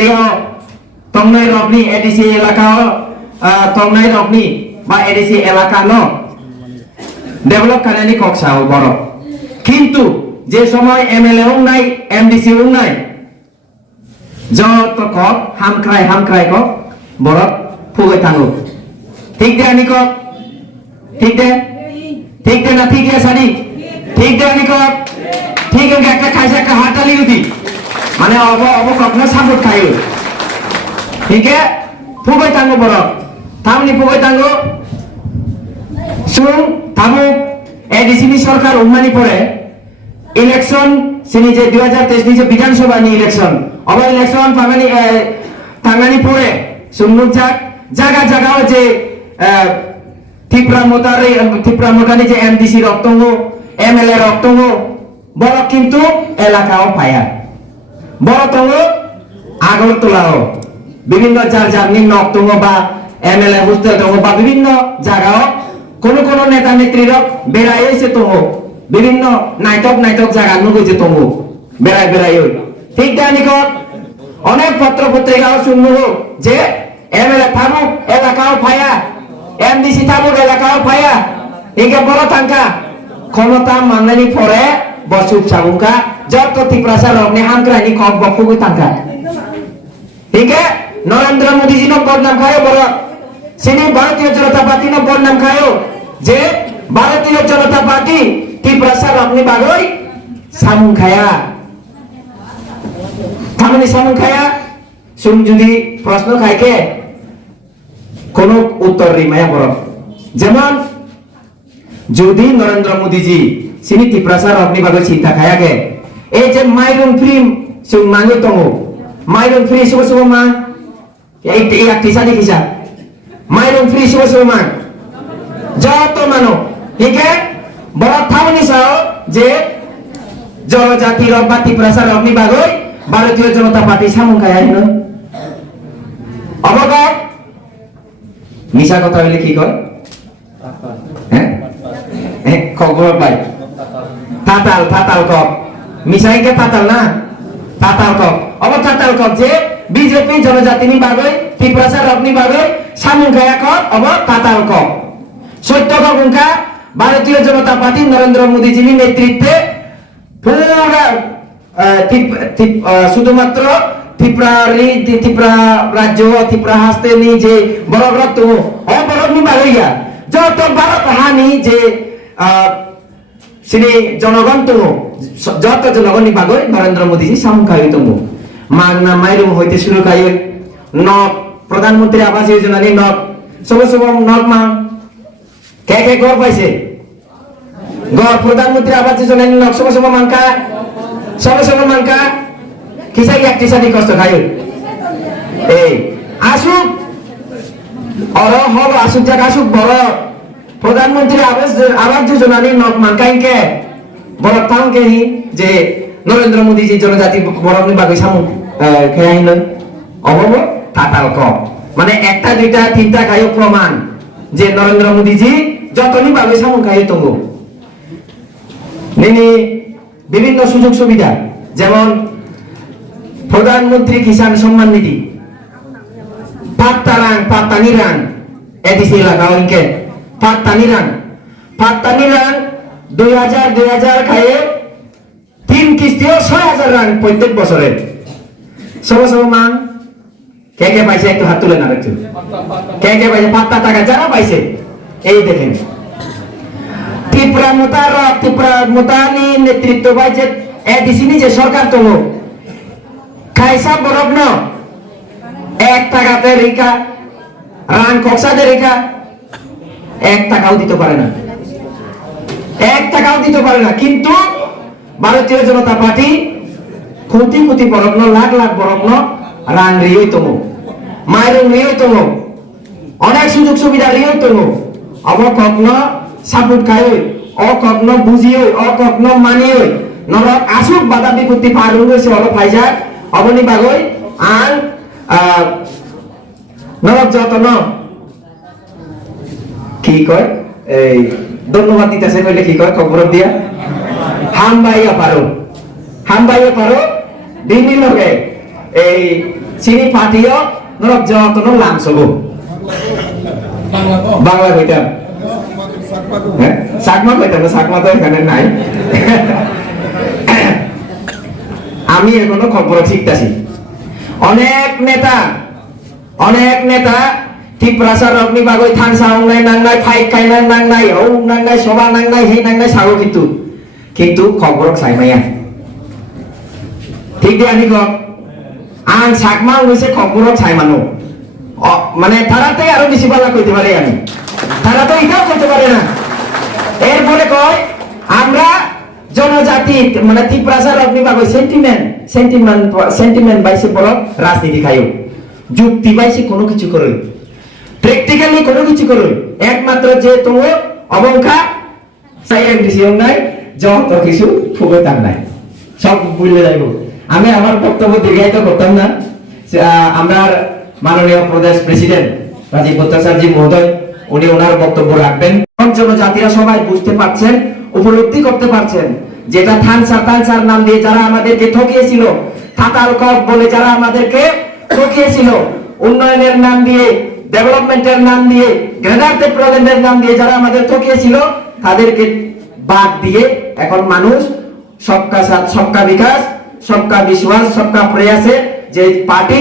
রেও তংনাই রকনি ADC এলাকা তংনাই রকনি বা ADC এলাকা ন ডেভেলপ কানানি কক্সাও বড় কিন্তু যে সময় এমএলএ নাই এমডিসি নাই যত কক হামক্রাই কক বড় ফুগে থাঙ্গো ঠিক দে আনি কক ঠিক দে না ঠিক দে সানি ঠিক দে আনি কক ঠিক একটা খাইছে একটা হাতালি উঠি মানে অব কখনো সাপোর্ট খাইও ঠিক ফুগে থাঙ্গো বড় থামনি ফুগে থাঙ্গো সুং থামু এডিসি সরকার উন্মানি পরে ইলেকশন সিনি যে 2023 নি যে বিধানসভা নি ইলেকশন অব ইলেকশন পাগানি থাঙ্গানি পরে সুমুক জায়গাও যে ত্রিপুরা মোতানি যে এমডিসি রক্তঙ্গ এমএলএ রক্তঙ্গ বড় কিন্তু এলাকাও পায়া বড় তঙ্গ আগরতলাও বিভিন্ন যার নিম্ন অক্তঙ্গ বা এমএলএ হোস্টেল তঙ্গ বা বিভিন্ন জায়গাও কোন নেতা নেত্রীর বেড়াই হয়েছে তঙ্গ বিভিন্ন নাইটক জায়গা নুগেছে তঙ্গ বেড়াই ঠিক জানি অনেক পত্র পত্রিকাও শুনবো যে এমএলএ থামুক এলাকাও পায়া এমডিসি থামুক এলাকাও পায়া একে বড় থাঙ্কা ক্ষমতা মাননানি পরে বসুক চাবুকা যত ত্রিপুরা রকনি হামক্রানি কক বকুগু থাঙ্কা ঠিক নরেন্দ্র মোদীজি নো বদনাম খায় বড় সিনি ভারতীয় জনতা পার্টি নো বদনাম খায় যে ভারতীয় জনতা পার্টি ত্রিপুরা রকনি বাগই সামুং খায়া থামনি সামুং খায়া সুম যদি প্রশ্ন খাইকে কোন উত্তর রিমায়া বড় যেমন যদি নরেন্দ্র মোদীজি সিনি ত্রিপুরা রকনি বাগই চিন্তা খায়াকে এই যে মাইরুম ফ্রি সুম মাঙ্গি তঙ্গ মাইরুম ফ্রি সুব মা এই একটি সাদি কিসা মাইরুম ফ্রি সুব মা যত মানো ঠিক বড় থামনি সাও যে জনজাতির বা ত্রিপুরা রকনি বাগই ভারতীয় জনতা পার্টি সামুং খায় অবগত মিশা কথা হইলে কি কয় খবর পাই ফাতাল কক মিশাইকে ফাতাল না ফাতাল কক ফাতাল কক যে বিজেপি জনজাতিনি বাগৈ ত্রিপুরা রকনি বাগৈ সামুং খায়া কক ফাতাল কক সত্য কক ভারতীয় জনতা পার্টি নরেন্দ্র মোদীজির নেতৃত্বে পুরা শুধুমাত্র ত্রিপুরা রাজ্য ত্রিপুরা হাসতে নি যে বড় তো অবরগ্নি বাগইয়া যত ভারত হানি যে শ্রী জনগণ তো যত জনগণই বাগই নরেন্দ্র মোদীজি সামুখাই তমু মাগনা মাইরুম হইতে শুরু খাই নক প্রধানমন্ত্রী আবাস যোজনা নি নক সব নক মা কে ঘর পাইছে ঘর প্রধানমন্ত্রী আবাস যোজনা নি নক সব মানকা সব মানকা কিসাই একটি সাদি কষ্ট খাই এই আসুক আসুক জায়গা আসুক বড় প্রধানমন্ত্রী আবাস যোজনা নি নক মানকাইকে বড় তাংকে যে নরেন্দ্র মোদীজি জনজাতি বড় বাগৈ সামু খেয়াই লয় অবব তাতাল কম মানে একটা দুইটা তিনটা খাইও প্রমাণ যে নরেন্দ্র মোদীজি যতনি বাগৈ সামু খাইও তঙ্গু নিনি বিভিন্ন সুযোগ সুবিধা যেমন প্রধানমন্ত্রী কিষাণ সম্মান নিধি পাত্তানি রাং এডিসি এলাকা অঙ্কে পাত্তানি রাং 2000 খায়ে 3 কিস্তিও 6000 রাং প্রত্যেক বছরে সব মান কে পাইছে একটু হাত তুলে না একটু কে পাইছে পাত্তা টাকা যারা পাইছে এই দেখেন ত্রিপুরা মোতানি নেতৃত্ব পাইছে এডিসি যে সরকার তো খাইসা বরফ ন 1 টাকাতে রেখা রান কক্সাতে রেখা 1 টাকাও দিতে পারে না 1 টাকাও দিতে পারে না কিন্তু ভারতীয় জনতা পার্টি কোটি বরফ ন লাখ বরফ ন রান রিও তমো মাইরুম রিও তমো অনেক সুযোগ সুবিধা রিও তমো অব কগ্ন সাপোর্ট খাই অ কগ্ন বুঝিও অ কগ্ন মানিও নরক আসুক বাধা বিপত্তি পার হইছে অল ফাইজা অবনি বাগৈ আন নরক যতন কি কয় এই ধন্যবাদ দিতেছে কইলে কি কয় খবর দিয়া হামবাইয়া পারো দিনই লগে এই চিনি পাটিও ধরক যতন লাংসব বাংলা কইতাম হ্যাঁ চাকমা কইতাম না, চাকমা তো এখানে নাই। আমি এখনো খবর শিখতেছি। অনেক নেতা ঠিক প্রাসার অগ্নি বাগৈ থান সাউংনাই নাংনাই ফাইক কাইনাই নাংনাই ও নাংনাই সবা নাংনাই হে নাংনাই সাগো কিন্তু খবর সাইমাইয়া ঠিক দে আনি কক আং সাকমা হইছে খবর সাইমানো মানে তারাতে আরো বেশি বলা কইতে পারে আমি, তারা তো এটাও করতে পারে না। এরপরে কয় আমরা জনজাতি মানে ত্রিপ্রাসার অগ্নি বাগৈ সেন্টিমেন্ট বাইছে বল রাজনীতি খাইও যুক্তি বাইছে কোনো কিছু করে প্র্যাকটিক্যালি কোনো কিছু করে একমাত্র যে তোমার অবংখা সাইএম ডিসিশন নাই যত কিছু ফুবে তার নাই সব ভুলে যাইব। আমি আমার বক্তব্য দীর্ঘায়িত করতাম না। আমরা মাননীয় প্রদেশ প্রেসিডেন্ট রাজীব ভট্টাচার্য মহোদয় উনি ওনার বক্তব্য রাখবেন। জনজাতিরা সবাই বুঝতে পারছেন, উপলব্ধি করতে পারছেন যেটা থানসার নাম দিয়ে যারা আমাদেরকে ঠকিয়েছিল, থাতাল কপ বলে যারা আমাদেরকে ঠকিয়েছিল, উন্নয়নের নাম দিয়ে, ডেভেলপমেন্টের নাম দিয়ে, গ্রেটার ডেভেলপমেন্টের নাম দিয়ে যারা আমাদের ঠকিয়েছিল তাদেরকে বাদ দিয়ে এখন মানুষ সবকা সাথ সবকা বিকাশ, সবকা বিশ্বাস, সবকা প্রয়াসে যে পার্টি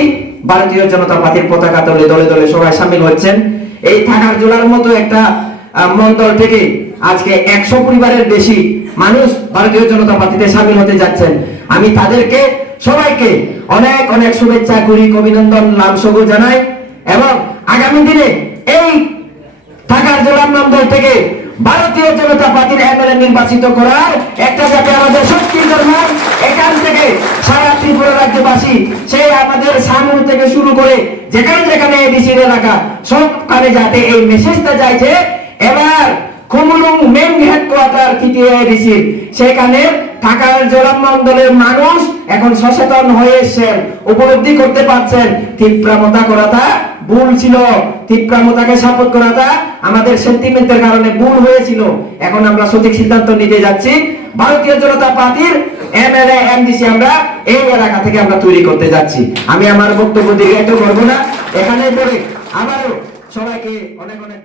ভারতীয় জনতা পার্টির পতাকা তলে দলে দলে সবাই সামিল হচ্ছেন। এই থাকার জোলার মতো একটা মন্ডল থেকে আজকে 100 পরিবারের বেশি মানুষ ভারতীয় জনতা পার্টিতে সামিল হতে যাচ্ছেন। আমি তাদেরকে সবাইকে অনেক অনেক শুভেচ্ছা করি, অভিনন্দন লাভ জানাই এবং আগামী দিনে এই থাকার জোলার মন্ডল থেকে ভারতীয় জনতা পার্টির এমএলএ নির্বাচিত করার একটা যাতে আমাদের শক্তি হয়, এখান থেকে সারা ত্রিপুরা রাজ্যবাসী সেই আমাদের সামুল থেকে শুরু করে যেখানে যেখানে এডিসির এলাকা সবখানে যাতে এই মেসেজটা যায় যে এবার কুমুলুং মেন হেডকোয়ার্টার টিটিআইডিসি সেখানে থাকার জোলাম মন্ডলের মানুষ এখন সচেতন হয়ে এসেছেন, উপলব্ধি করতে পারছেন তীব্রামতা করাটা ভুল ছিল, তীব্রামতাকে সাপোর্ট করাটা আমাদের সেন্টিমেন্টের কারণে ভুল হয়েছিল। এখন আমরা সঠিক সিদ্ধান্ত নিতে যাচ্ছি। ভারতীয় জনতা পার্টির এমএলএ এমডিসি আমরা এই এলাকা থেকে আমরা তৈরি করতে যাচ্ছি। আমি আমার বক্তব্য দীর্ঘায়িত করব না, এখানে পরে আবারও সবাইকে অনেক অনেক